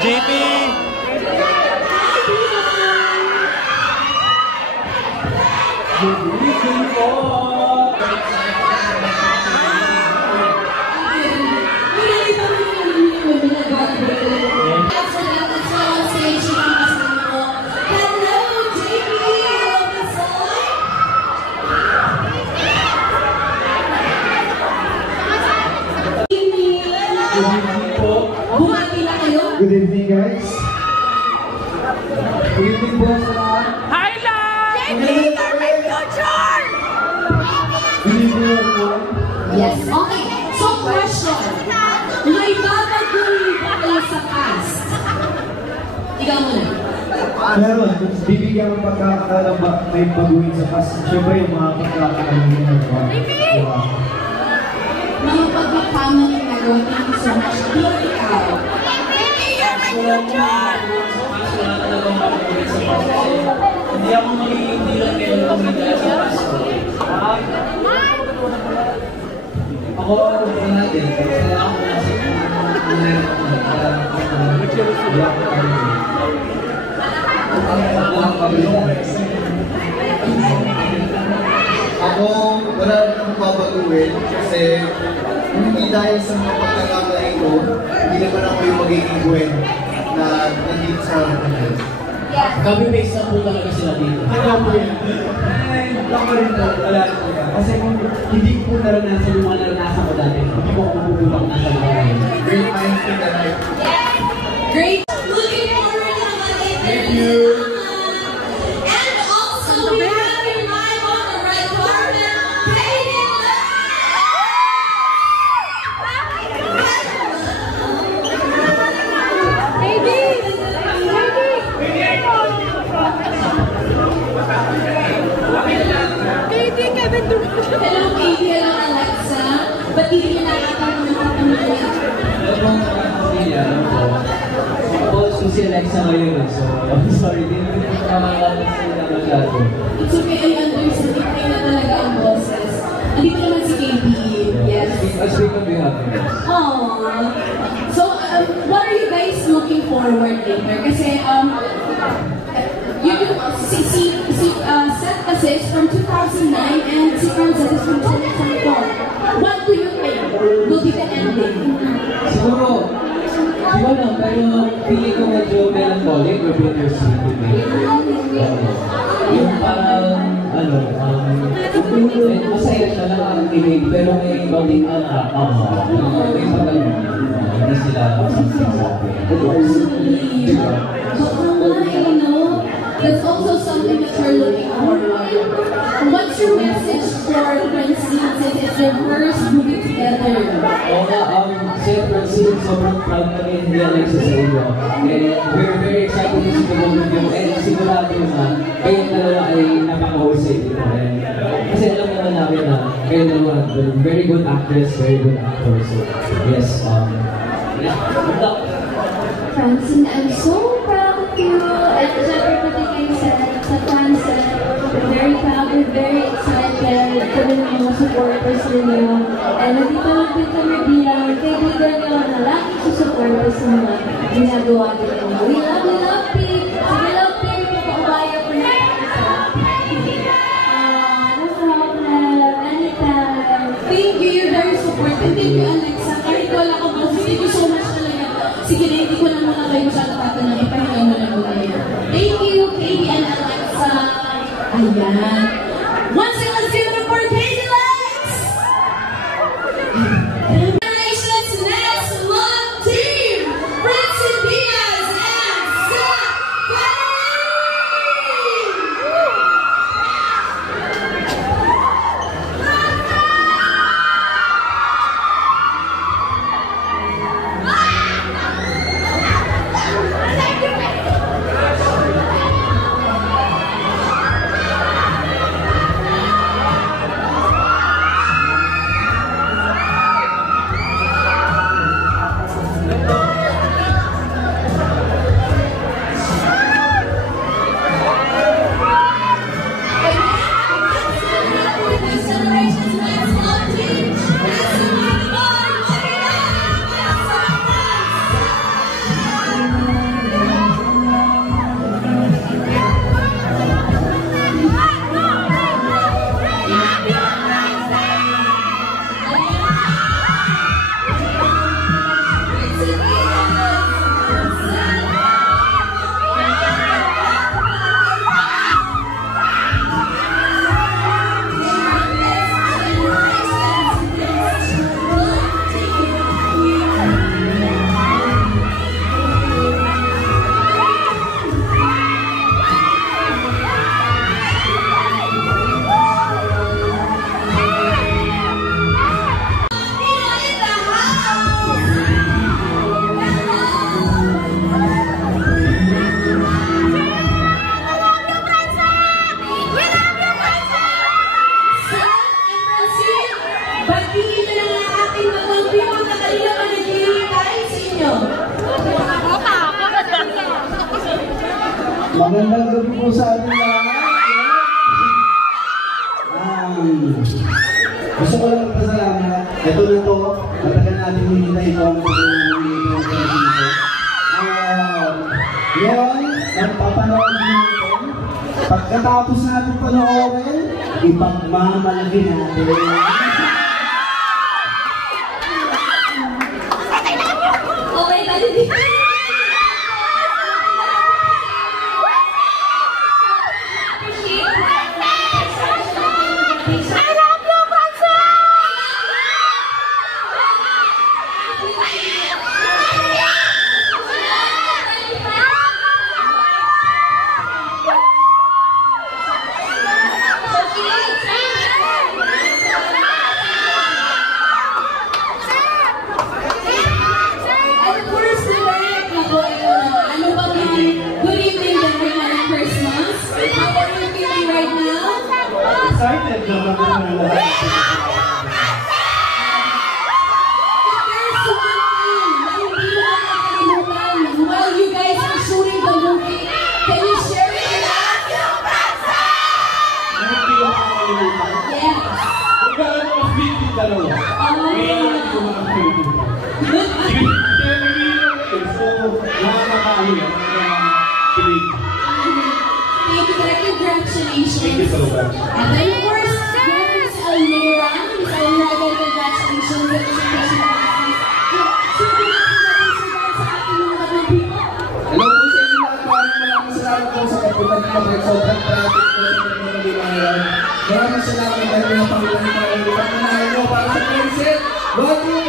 JP! Good evening, guys. Good evening po sa lahat. Highlight! Good evening, everyone. Yes. Okay. So, question. May babaguhin ba kayo sa cast? Ikaw muna. Meron, bibigyan ng pagkakataon ba may baguhin sa cast. Siyempre, yung mga pagkakataon nyo. Mga pagkakamali na gawin. Thank you so much. Ikaw. Hindi ako hindi lang kayo kumita sa pasto. Ako, natin. Kasi ako nasa ako, wala rin akong babaguhin kasi hindi dahil sa mga pagkakamali ko, hindi naman ako yung magiging buwan na nandito sa harapan. Copy-paste na po talaga sila dito. Ano po yan? Ay, ako rin po. Wala rin po. Kasi kung hindi ko naranasan yung mga naranasan ko dati, hindi ko ako mapupunta na sa mga Great minds think alike. Great. Looking forward to the interview. Thank you. And also, we have you live on the red carpet, Katie Hello, Katie. Hello, Alexa. Ba't hindi niyo nakita mo ng kapamilya? Hello, kapamilya. Ako po si Alexa ngayon. So, I'm sorry. Hindi naman ko naman sila masyado. It's okay. I understand. Ikay na talaga ang boses. Andito naman si Katie. Yes. I speak on behalf of us. Aww. So, what are you guys looking forward later? Kasi, Seth kasi is from 2009 and si Frances is from 2024. What do you think will be the ending? Siguro, di ba lang, pero feeling ko medyo melancholic or bittersweet with me. Yung parang, masaya siya lang ang imig, pero may bawing may pagkalunan. Hindi sila something sa akin. That's also something that we're looking forward to. What's your message for Francine since it's their first movie together? Oo nga, si Francine, sobrang proud kami hindi Alexa sa iyo. And we're very excited to see the movie with you. And sigurado na kayong dalawa ay napaka-husay dito. Kasi alam naman namin na kayong dalawa, very good actress, very good actor. So, yes, good luck. Francine, I'm so proud of you. And syempre pati kayo sa Francine, we're very proud, we're very excited kami ng mga supporters ninyo. And nandito lang din kami bilang kaibigan nyo na lagi susupport sa mga ginagawa din ninyo. We love Pig! Sige, love Pig! Magpapabaya ko na isa. No problem. Anytime. Thank you, you're very supportive. Thank you, Alexa. Kahit wala ka ba, thank you so much talaga. Sige na, hindi ko na muna kayo masyadong tatanong. Ipahinga mo na muna yan. Thank you, Katie and Alexa. Ayan. Once again, let's give it up for Katie Lex! Congratulations, next love team! Francine Diaz and Seth Magandang gabi po sa ating lahat. Gusto ko lang magpasalamat. Ito na to. Matagal natin hinihintay ito ang ngayon, nagpapanood natin. Pagkatapos natin panoorin, ipagmamalaki natin. Okay, tadi. Excited na mag-alala. While you guys are shooting the movie, can you share it with us? Yes. Kung gaano ka-fit yung dalawa. Ngayon ko mga-fit. So, nakakakaano yan. Thank you, congratulations. Thank you so much. And then of course, Miss Almira. Miss Almira, again, congratulations. Hello po sa inyo lahat. Maraming salamat po sa kapunod ng mga sobrang traffic po sa mga ngayon. Maraming salamat dahil mga Panginoon para sa Princess. Lord,